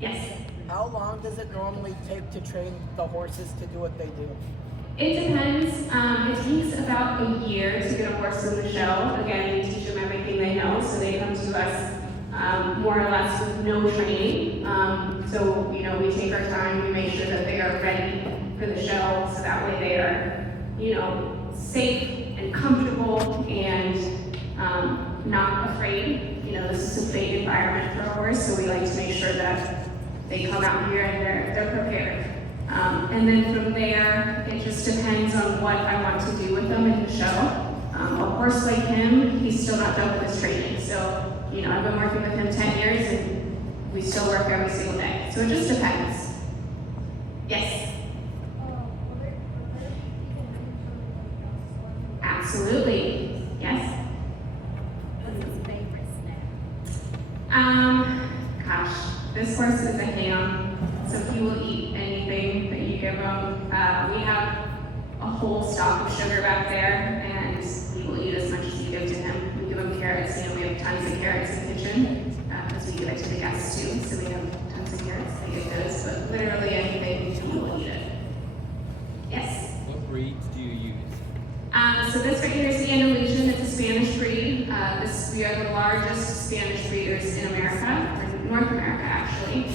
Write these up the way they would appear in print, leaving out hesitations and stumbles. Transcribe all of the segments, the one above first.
Yes. How long does it normally take to train the horses to do what they do? It depends. It takes about a year to get a horse in the show. Again, we teach them everything they know, so they come to us more or less with no training. So, we take our time, we make sure that they are ready for the show, so that way they are, safe and comfortable and not afraid. This is a big environment for a horse, so we like to make sure that they come out here and they're prepared. And then from there, it just depends on what I want to do with them in the show. A horse like him, he's still not done with his training. So, I've been working with him 10 years and we still work every single day. So it just depends. Yes? Absolutely. Yes? What's his favorite snack? Gosh, this horse is a ham, so he will eat anything that you give him. We have a whole stock of sugar back there, and he will eat as much as you give to him. We give him carrots. We have tons of carrots in the kitchen because we give it to the guests too. So we have tons of carrots. They get those, but literally anything, he will eat it. Yes. What breeds do you use? So this right here is the Andalusian. It's a Spanish breed. We are the largest Spanish breeders in America, or North America actually.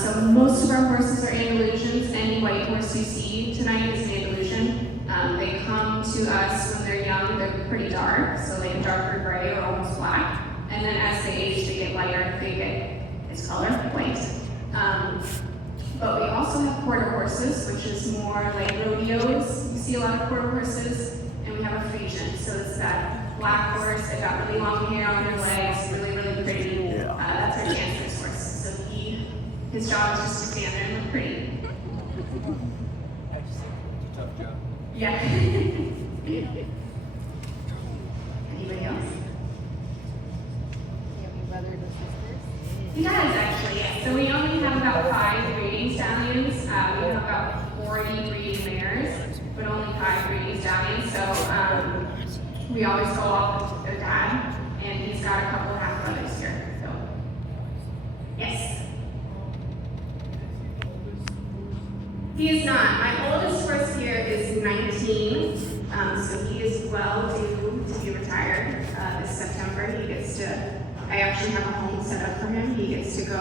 So most of our horses are Andalusians. Any white horse you see tonight is an Andalusian. They come to us when they're young. They're pretty dark, so they have darker gray or almost black. And then as they age, they get lighter. They get this color, white. But we also have quarter horses, which is more like rodeos. You see a lot of quarter horses, and we have a Frisian. So it's that black horse that got really long hair on their legs, really, really pretty. That's our Chancellor's horse. So his job is just to stand there and look pretty. It's a tough job. Yeah. Anybody else? You have any brothers or sisters? He does actually, yes. So we only have about 5 breeding stallions. We have about 40 breeding mares, but only 5 breeding stallions. So we always go off with their dad, and he's got a couple of half brothers here. So yes. He is not. My oldest horse here is 19, so he is well due to be retired this September. He gets to. I actually have a home set up for him. He gets to go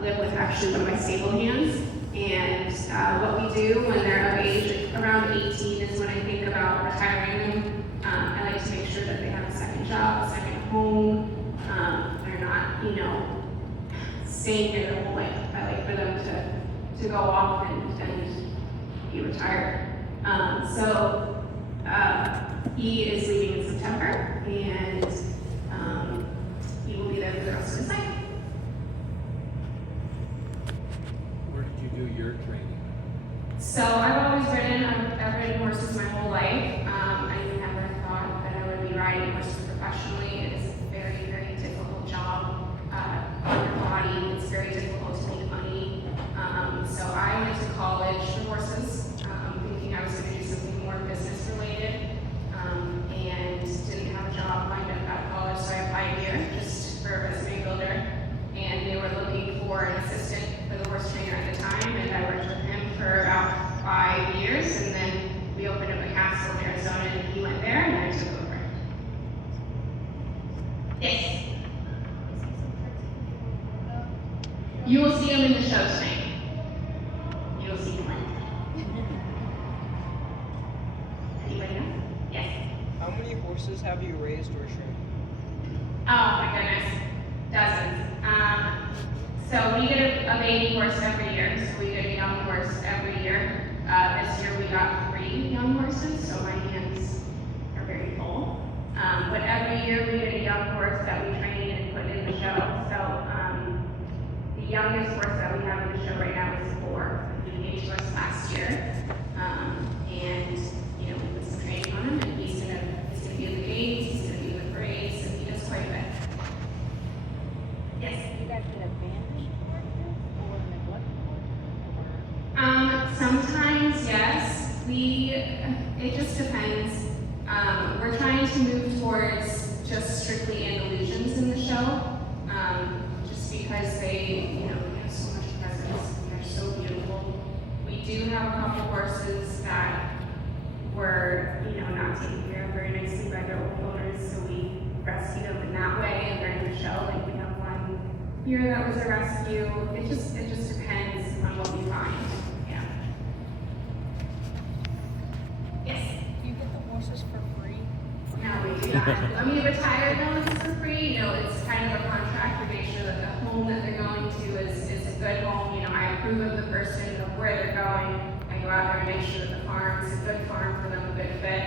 live with actually one of my stable hands. And what we do when they're of age, around 18 is when I think about retiring them. I like to make sure that they have a second job, a second home. They're not, staying here their whole life. I like for them to go off and be retired. So he is leaving in September, and he will be there for the rest of his life. Where did you do your training? So I've always I've ridden horses my whole life. I never thought that I would be riding horses professionally. It is a very, very difficult job on your body. It's very difficult to make money. So I went to college for horses, thinking I was going to do something more business related, and didn't have a job lined up out of college, so I applied here just for a resume builder. And they were looking for an assistant for the horse trainer at the time, and I worked with him for about 5 years, and then we opened up a castle in Arizona, and he went there, and I took over. Yes. You will see him in the show tonight. You will see him. Anybody else? Yes. How many horses have you raised or trained? Oh my goodness, dozens. So we get a baby horse every year, so we get a young horse every year. This year we got 3 young horses, so my hands are very full. But every year we get a young horse that we train and put in the show. So the youngest horse that we have in the show right now is 4. He came to us last year, and we put some training on him, and he's gonna be in the games, he's gonna be in the parades, and he does quite a bit. Yes. You guys get a bandaged horse or neglected horse? Sometimes yes. It just depends. We're trying to move towards just strictly Andalusians in the show, just because they, we have so much have a couple horses that were, not taken care of very nicely by their old owners, so we rescued them in that way, and they're in the show. Like, we have one here that was a rescue. It just depends on what we find. Yeah. Yes. Do you get the horses for free? No, we do not. I mean, retired ones for free, it's kind of a contract to make sure that the home that they're going to is a good home. I approve of the person, of where they're going. I go out there and make sure that the farm is a good farm for them, a good fit.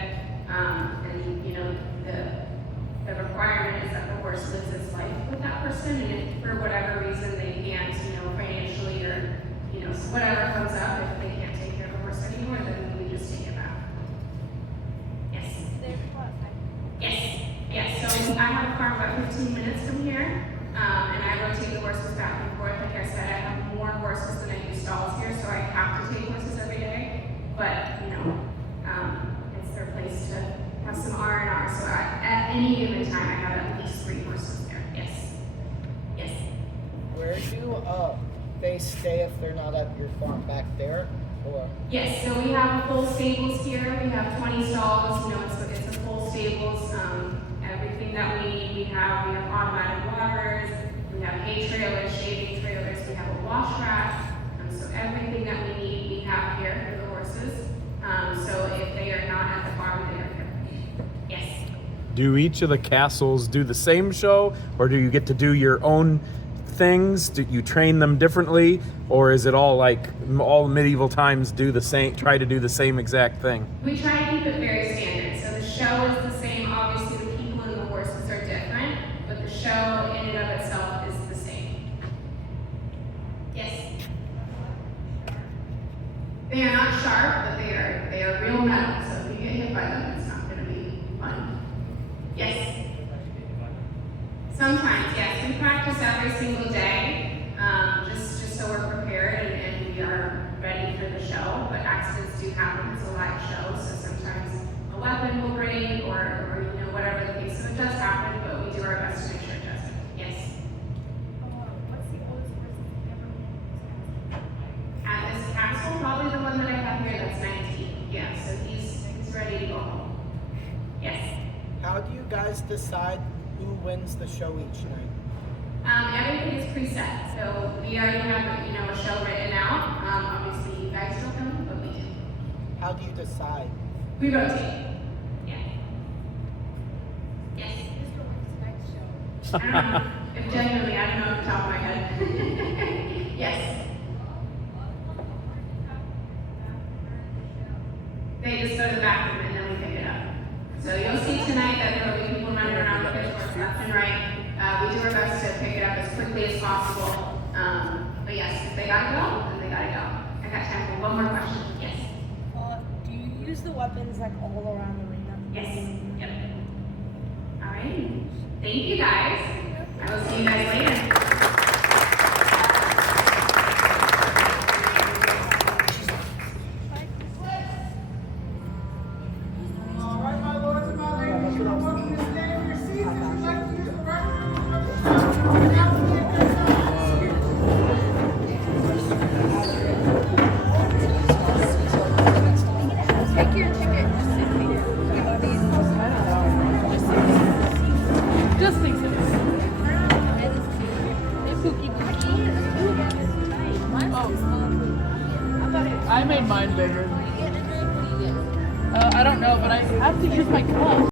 The requirement is that the horse lives its life with that person, and if for whatever reason they can't, financially or, whatever comes up, if they can't take care of the horse anymore, then we just take it back. Yes. Yes, so I have a farm about 15 minutes from here, and I rotate the horses back and forth. Like I said, I have more horses than I do stalls here, so I have to take horses every day. But, it's their place to have some R&R, so at any given time, I have at least 3 horses there. Yes. Yes. Where do they stay if they're not at your farm back there? Or Yes, so we have full stables here. We have 20 stalls. It's a full stables. Everything that we need, we have automatic waters, we have hay trailers, shaving trailers, we have a wash rack. So everything that we need, we have here for the horses. So if they are not at the farm, they are here. Yes. Do each of the castles do the same show, or do you get to do your own things? Do you train them differently, or is it all like all medieval times try to do the same exact thing? We try to keep it very standard. So the show is the same. Obviously, the people and the horses are different, but the show in and of itself is the same. Yes. They are not sharp, but they are real metal. So if you get hit by them, it's not going to be fun. Yes. Sometimes, yes. We practice every single day, just so we're prepared and we are ready for the show. But accidents do happen. It's a live show, so sometimes a weapon will break or whatever the case. So it does happen, but we do our best to make sure it doesn't. Yes. What's the oldest horse you've ever been? At this castle, probably the one that I have here, that's 19. Yeah, so he's ready to go home. Yes. how do you guys decide who wins the show each night? Everything is preset, so we already have a show written out. Obviously, you guys don't know, but we do. How do you decide? We rotate. Yeah. Yes. Mr. Wayne's next show. I don't know. If genuinely, I don't know off the top of my head. Yes. They just go to the bathroom and then we pick it up. So you'll see tonight that there will be people running around the pitchforks left and right. We do our best to pick it up as quickly as possible. But yes, if they gotta go, then they gotta go. I got time for one more question. Yes. Do you use the weapons like all around the arena? Yes. Yep. All right. Thank you guys. I will see you guys later. All right, my lords and my ladies, you are welcome to stay in your seats if you'd like to use the restroom. Now to get this Take your ticket. Just think so. I made mine bigger. I don't know, but I have to use my cup.